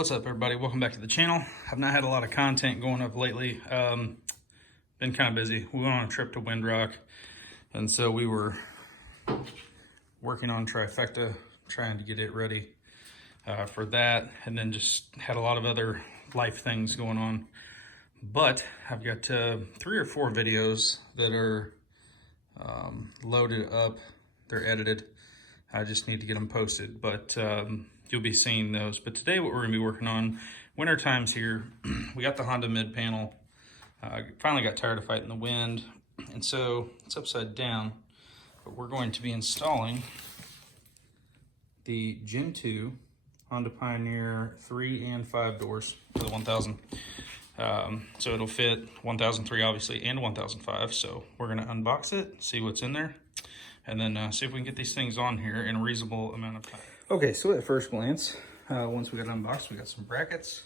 What's up, everybody? Welcome back to the channel. I've not had a lot of content going up lately. Been kind of busy. We went on a trip to Windrock, and so we were working on Trifecta, trying to get it ready for that, and then just had a lot of other life things going on. But I've got 3 or 4 videos that are loaded up. They're edited. I just need to get them posted, but you'll be seeing those. But today what we're gonna be working on, winter time's here. We got the Honda mid panel. Finally got tired of fighting the wind, and so it's upside down. But we're going to be installing the Gen 2 Honda Pioneer 3 and 5 doors for the 1000. So it'll fit 1003 obviously and 1005. So we're gonna unbox it, see what's in there, and then see if we can get these things on here in a reasonable amount of time. Okay, so at first glance, once we got it unboxed, we got some brackets.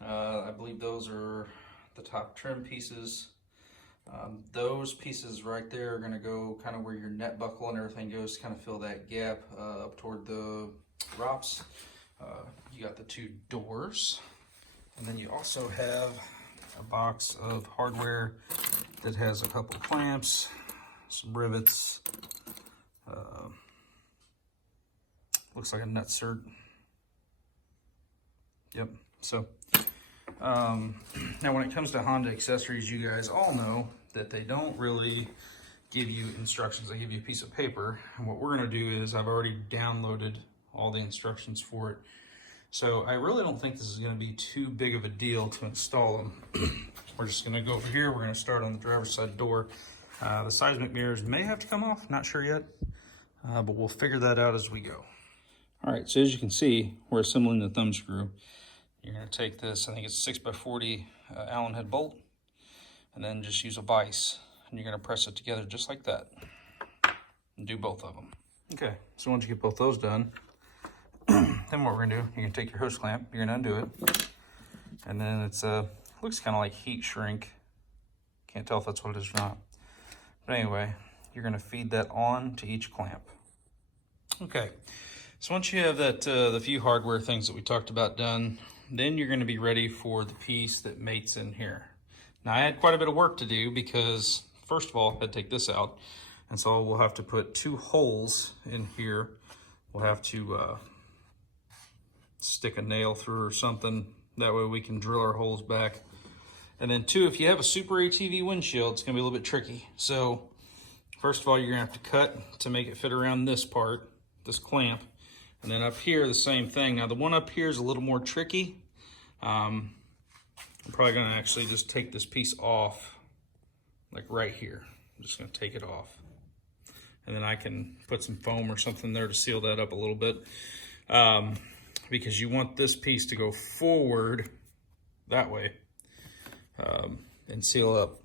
I believe those are the top trim pieces. Those pieces right there are gonna go kind of where your net buckle and everything goes to kind of fill that gap up toward the ROPS. You got the 2 doors, and then you also have a box of hardware that has a couple clamps, some rivets, looks like a nut cert. Yep. So now when it comes to Honda accessories, you guys all know that they don't really give you instructions. They give you a piece of paper, and what we're going to do is I've already downloaded all the instructions for it. So I really don't think this is going to be too big of a deal to install them. We're just going to go over here. We're going to start on the driver's side door. The seismic mirrors may have to come off, not sure yet, but we'll figure that out as we go. All right, so as you can see, we're assembling the thumb screw. You're going to take this, I think it's 6x40 Allen head bolt, and then just use a vise, and you're going to press it together just like that, and do both of them. Okay, so once you get both those done, then what we're going to do, you're going to take your hose clamp, you're going to undo it, and then it's looks kind of like heat shrink. Can't tell if that's what it is or not. But anyway, you're going to feed that on to each clamp. Okay, so once you have that the few hardware things that we talked about done, then you're going to be ready for the piece that mates in here. Now I had quite a bit of work to do because first of all, I had to take this out, and so we'll have to put 2 holes in here. We'll have to stick a nail through or something. That way we can drill our holes back. And then 2, if you have a Super ATV windshield, it's gonna be a little bit tricky. So first of all, you're gonna have to cut to make it fit around this part, this clamp. And then up here, the same thing. Now the one up here is a little more tricky. I'm probably gonna actually just take this piece off, like right here. I'm just gonna take it off. And then I can put some foam or something there to seal that up a little bit. Because you want this piece to go forward that way and seal up.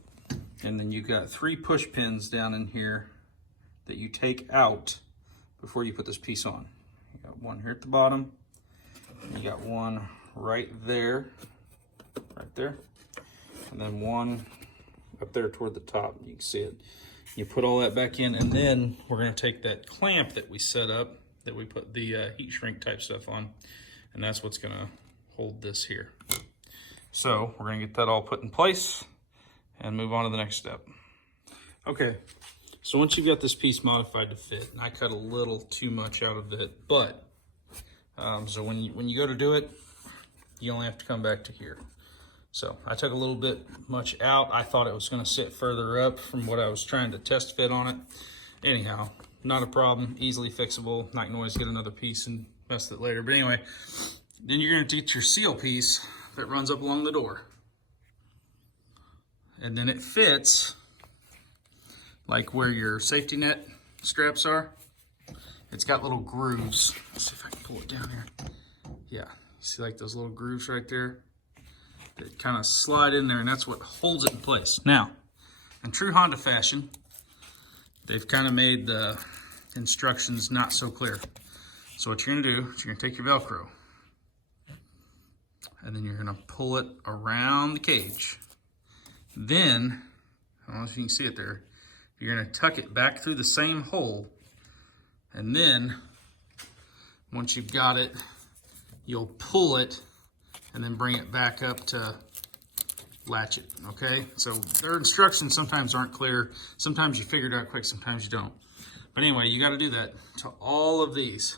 And then you've got 3 push pins down in here that you take out before you put this piece on. You got one here at the bottom, you got one right there, and then one up there toward the top. You can see it. You put all that back in, and then we're going to take that clamp that we set up, that we put the heat shrink type stuff on, and that's what's going to hold this here. So we're going to get that all put in place and move on to the next step. Okay, so once you've got this piece modified to fit, and I cut a little too much out of it, but so when you go to do it, you only have to come back to here. So I took a little bit much out. I thought it was going to sit further up from what I was trying to test fit on it. Anyhow, not a problem, easily fixable. Not gonna always get another piece and mess it later. But anyway, then you're gonna get your seal piece that runs up along the door. And then it fits like where your safety net straps are. It's got little grooves. Let's see if I can pull it down here. Yeah, see like those little grooves right there? That kind of slide in there, and that's what holds it in place. Now, in true Honda fashion, they've kind of made the instructions not so clear. So what you're gonna do is you're gonna take your Velcro, and then you're gonna pull it around the cage. Then, I don't know if you can see it there, you're gonna tuck it back through the same hole, and then once you've got it, you'll pull it and then bring it back up to latch it, okay? So their instructions sometimes aren't clear. Sometimes you figure it out quick, sometimes you don't. But anyway, you gotta do that to all of these.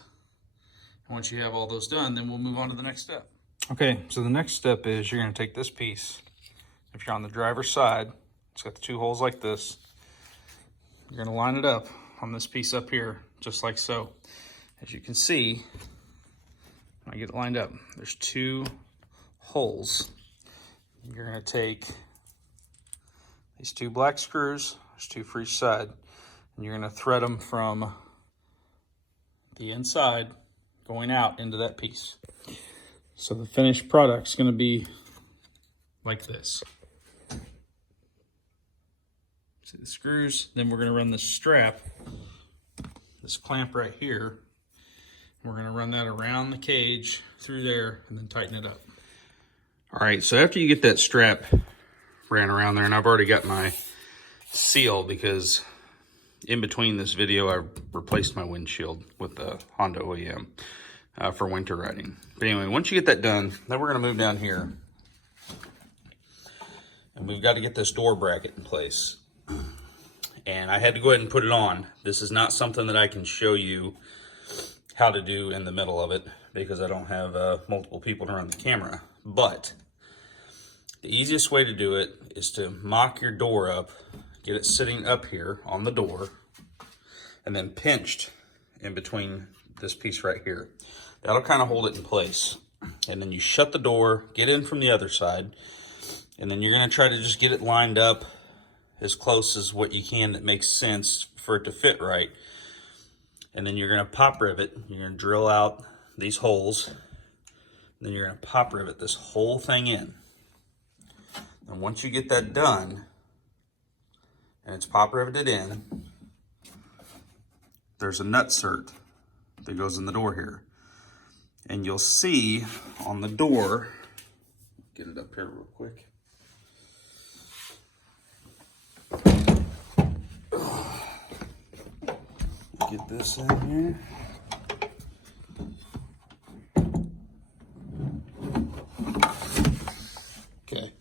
Once you have all those done, then we'll move on to the next step. Okay, so the next step is you're gonna take this piece. If you're on the driver's side, it's got the 2 holes like this. You're gonna line it up on this piece up here, just like so. As you can see, when I get it lined up, there's 2 holes. You're gonna take these 2 black screws, there's 2 for each side, and you're gonna thread them from the inside going out into that piece. So the finished product's gonna be like this. See the screws? Then we're gonna run this strap, this clamp right here. We're gonna run that around the cage through there and then tighten it up. All right, so after you get that strap ran around there, and I've already got my seal because in between this video, I replaced my windshield with the Honda OEM for winter riding. But anyway, once you get that done, then we're gonna move down here. And we've got to get this door bracket in place. And I had to go ahead and put it on. This is not something that I can show you how to do in the middle of it because I don't have multiple people to run the camera. But the easiest way to do it is to mock your door up, get it sitting up here on the door, and then pinched in between this piece right here. That'll kind of hold it in place. And then you shut the door, get in from the other side, and then you're gonna try to just get it lined up as close as what you can that makes sense for it to fit right. And then you're gonna pop rivet, you're gonna drill out these holes, and then you're gonna pop rivet this whole thing in. And once you get that done, and it's pop riveted in, there's a nut cert that goes in the door here. And you'll see on the door, get it up here real quick. Get this in here. Okay.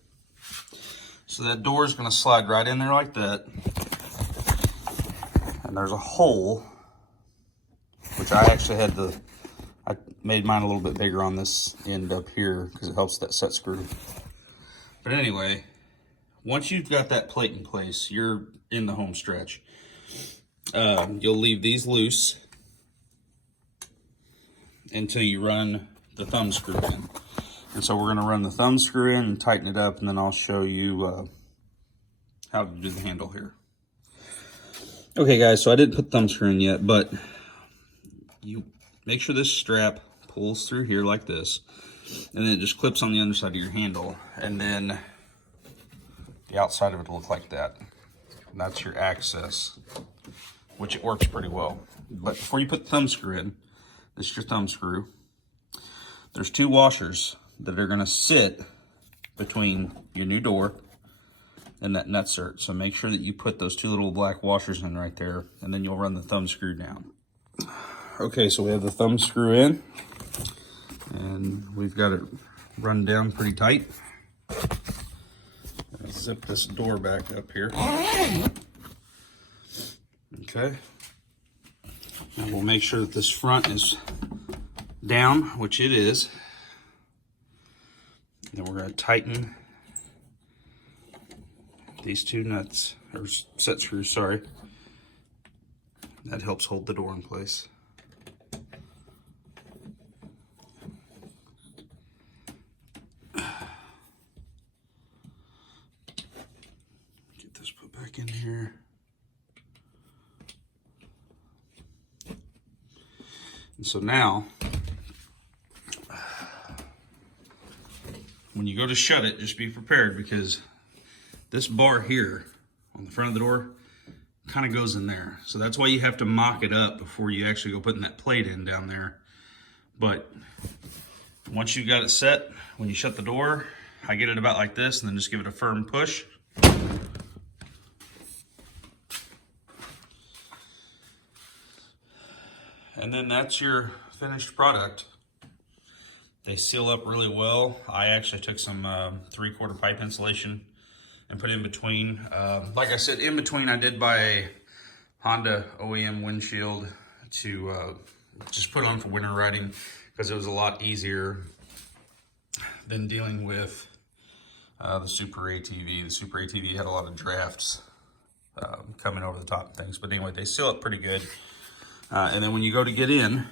So that door is going to slide right in there like that. And there's a hole, which I actually had I made mine a little bit bigger on this end up here because it helps that set screw. But anyway, once you've got that plate in place, you're in the home stretch. You'll leave these loose until you run the thumb screw in. And so we're going to run the thumb screw in and tighten it up, and then I'll show you how to do the handle here. Okay guys, so I didn't put thumb screw in yet, but you make sure this strap pulls through here like this, and then it just clips on the underside of your handle, and then the outside of it will look like that. And that's your access, which it works pretty well. But before you put the thumb screw in, this is your thumb screw. There's 2 washers that are gonna sit between your new door and that nut cert. So make sure that you put those 2 little black washers in right there, and then you'll run the thumb screw down. Okay, so we have the thumb screw in, and we've got it run down pretty tight. Zip this door back up here. Okay. And we'll make sure that this front is down, which it is. Then we're going to tighten these 2 nuts, or set screws, sorry. That helps hold the door in place. Get this put back in here. And so now, when you go to shut it, just be prepared, because this bar here on the front of the door kind of goes in there. So that's why you have to mock it up before you actually go putting that plate in down there. But once you've got it set, when you shut the door, I get it about like this, and then just give it a firm push. And then that's your finished product. They seal up really well. I actually took some 3/4 pipe insulation and put in between. Like I said, in between I did buy a Honda OEM windshield to just put on for winter riding, because it was a lot easier than dealing with the Super ATV. The Super ATV had a lot of drafts coming over the top of things. But anyway, they seal up pretty good. And then when you go to get in,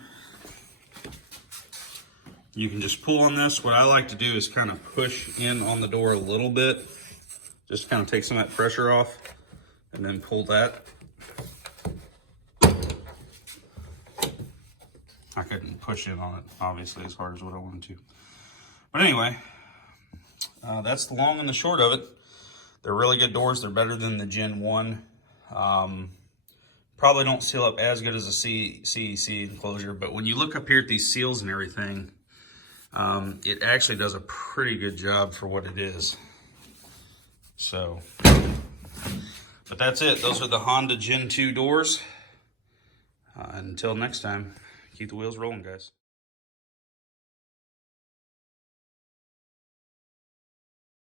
you can just pull on this. What I like to do is kind of push in on the door a little bit, just kind of take some of that pressure off, and then pull that. I couldn't push in on it, obviously, as hard as what I wanted to. But anyway, that's the long and the short of it. They're really good doors. They're better than the Gen 1. Probably don't seal up as good as a CEC enclosure, but when you look up here at these seals and everything, it actually does a pretty good job for what it is. So, but that's it. Those are the Honda Gen 2 doors. Until next time, keep the wheels rolling, guys.